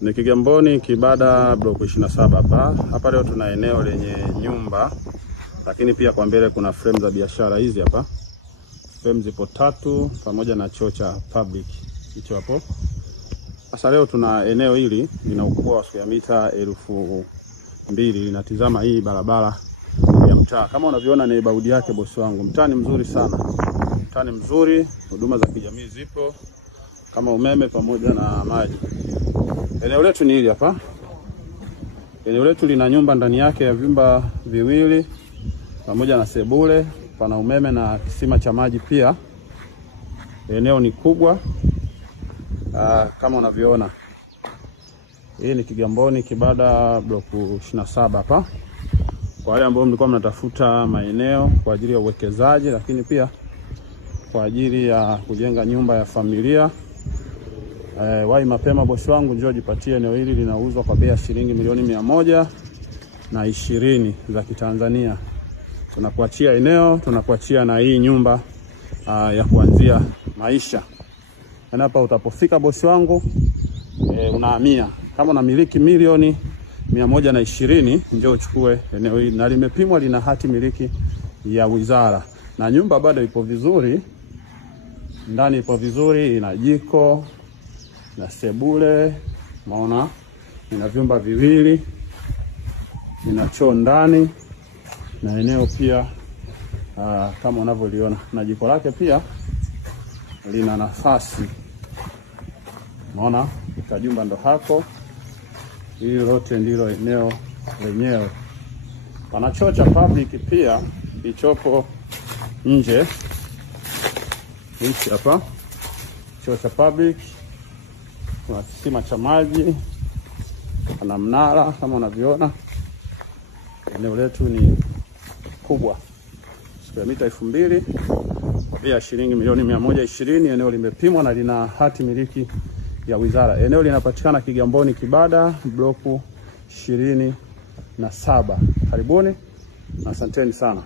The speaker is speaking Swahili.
Ni Kigamboni Kibada block 27 hapa. Hapa leo tuna eneo lenye nyumba, lakini pia kwa mbele kuna frame za biashara hizi hapa. Frame zipo 3 pamoja na choo cha public hicho hapo. Sasa leo tuna eneo hili lina ukubwa wa square mita 2000, linatizama hii barabara ya mtaa. Kama unavyoona ni baudi yake bosi wangu. Mtaa ni mzuri sana. Mtaa ni mzuri, huduma za kijamii zipo kama umeme pamoja na maji. Eneo letu ni hili hapa. Eneo letu lina nyumba ndani yake ya vyumba viwili pamoja na sebule, pana umeme na kisima cha maji pia. Eneo ni kubwa kama unavyoona. Hii ni Kigamboni Kibada block 27 hapa. Kwa wale ambao mlikuwa mnatafuta maeneo kwa ajili ya uwekezaji, lakini pia kwa ajili ya kujenga nyumba ya familia, wahi mapema bosi wangu, njoo jipatie eneo hili. Linauzwa kwa bei ya shilingi milioni 120 za Kitanzania. Tunakuachia eneo, tunakuachia na hii nyumba ya kuanzia maisha. Na hapa utapofika bosi wangu, unahamia. Kama unamiliki milioni 120, njoo uchukue eneo hili, na limepimwa, lina hati miliki ya wizara, na nyumba bado ipo vizuri. Ndani ipo vizuri, ina jiko na sebule, unaona, ina vyumba viwili, ina choo ndani na eneo pia kama unavyoliona, na jiko lake pia lina nafasi, unaona. Kajumba ndo hako. Hili lote ndilo eneo lenyewe. Pana choo cha public pia kichopo nje. Hichi hapa choo cha public, kuna kisima cha maji, kuna mnara kama unavyoona. Eneo letu ni kubwa, square mita 2000 kwa bei ya shilingi milioni 120. Eneo limepimwa na lina hati miliki ya wizara. Eneo linapatikana Kigamboni Kibada block 27. Karibuni na asanteni sana.